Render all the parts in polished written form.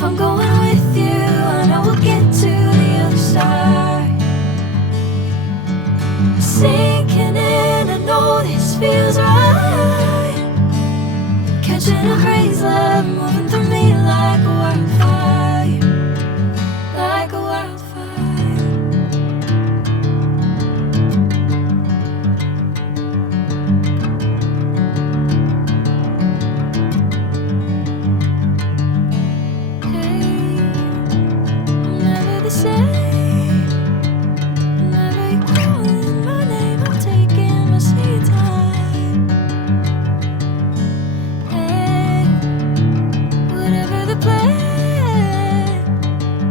If I'm going with you, I know we'll get to the other side. Sinking in, I know this feels right. Catching a crazy love, moving through me like a wildfire, like a wildfire. Hey, I'm never the same. Whenever you're calling my name, I'm taking my sweet time. Hey, whatever the plan,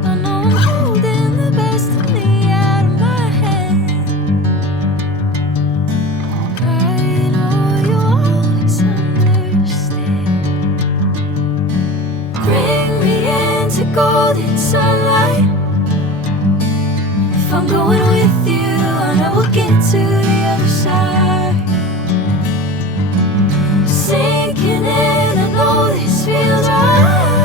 I know I'm holding the best of me out of my hand. I know you'll always understand. Bring me into golden sunlight. If I'm going with you, I know we'll get to the other side. Sinking in, I know this feels right.